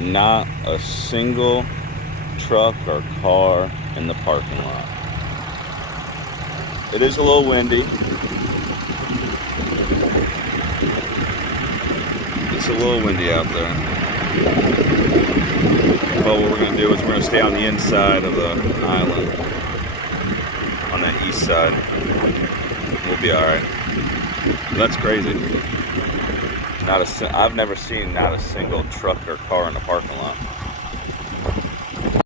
Not a single truck or car in the parking lot. It is a little windy. It's a little windy out there. But what we're going to do is we're going to stay on the inside of the island, on that east side. We'll be alright. That's crazy. I've never seen not a single truck or car in the parking lot.